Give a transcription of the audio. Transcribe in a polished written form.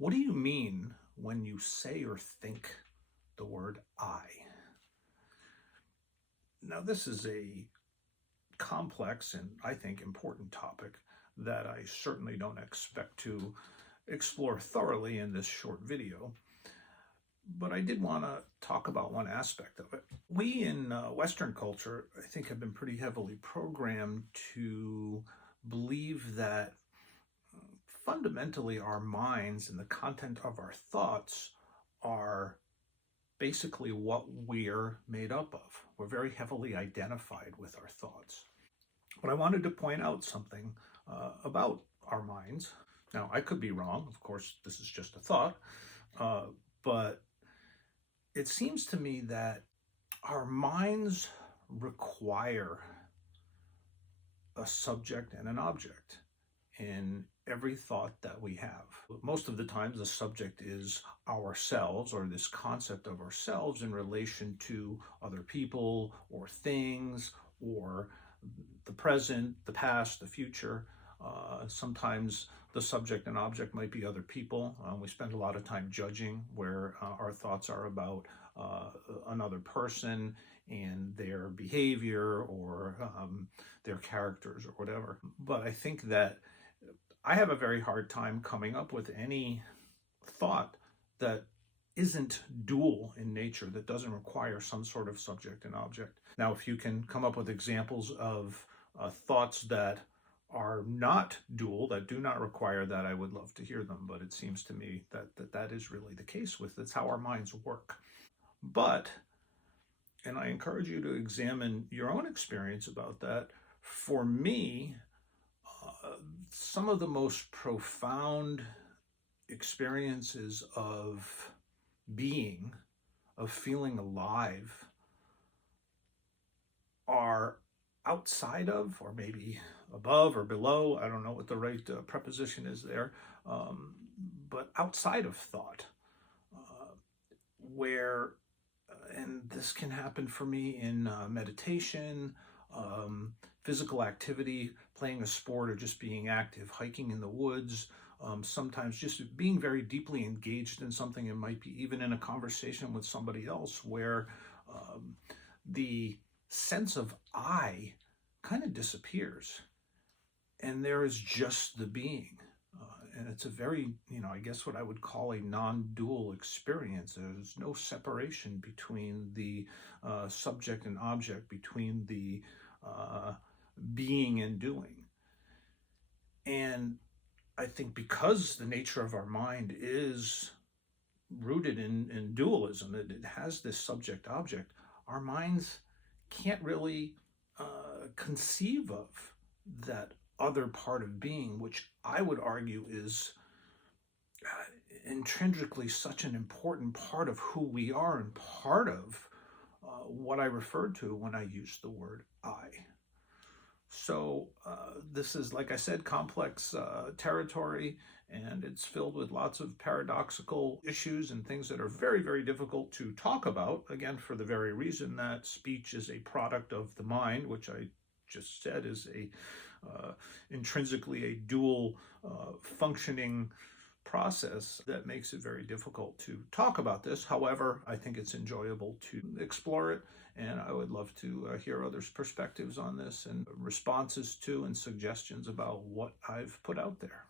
What do you mean when you say or think the word I? Now, this is a complex and I think important topic that I certainly don't expect to explore thoroughly in this short video, but I did want to talk about one aspect of it. We in Western culture, I think, have been pretty heavily programmed to believe that fundamentally our minds and the content of our thoughts are basically what we're made up of. We're very heavily identified with our thoughts. But I wanted to point out something about our minds. Now, I could be wrong. Of course, this is just a thought. But it seems to me that our minds require a subject and an object in every thought that we have. Most of the times the subject is ourselves, or this concept of ourselves in relation to other people or things, or the present, the past, the future. Sometimes the subject and object might be other people. We spend a lot of time judging where our thoughts are about another person and their behavior or their characters or whatever. But I think that I have a very hard time coming up with any thought that isn't dual in nature, that doesn't require some sort of subject and object. Now, if you can come up with examples of thoughts that are not dual, that do not require that, I would love to hear them. But it seems to me that is really the case with that's how our minds work. But, and I encourage you to examine your own experience about that. For me, some of the most profound experiences of being, of feeling alive, are outside of, or maybe above or below, I don't know what the right preposition is there, but outside of thought, where, and this can happen for me in meditation, physical activity, playing a sport or just being active, hiking in the woods, sometimes just being very deeply engaged in something. It might be even in a conversation with somebody else where the sense of I kind of disappears and there is just the being. And it's a very, I guess what I would call a non-dual experience. There's no separation between the subject and object, between the being and doing. And I think because the nature of our mind is rooted in dualism, it has this subject-object, our minds can't really conceive of that other part of being, which I would argue is intrinsically such an important part of who we are and part of what I referred to when I used the word I. So this is, like I said, complex territory, and it's filled with lots of paradoxical issues and things that are very, very difficult to talk about, again, for the very reason that speech is a product of the mind, which I just said is a intrinsically a dual functioning process that makes it very difficult to talk about this. However, I think it's enjoyable to explore it, and I would love to hear others' perspectives on this and responses to and suggestions about what I've put out there.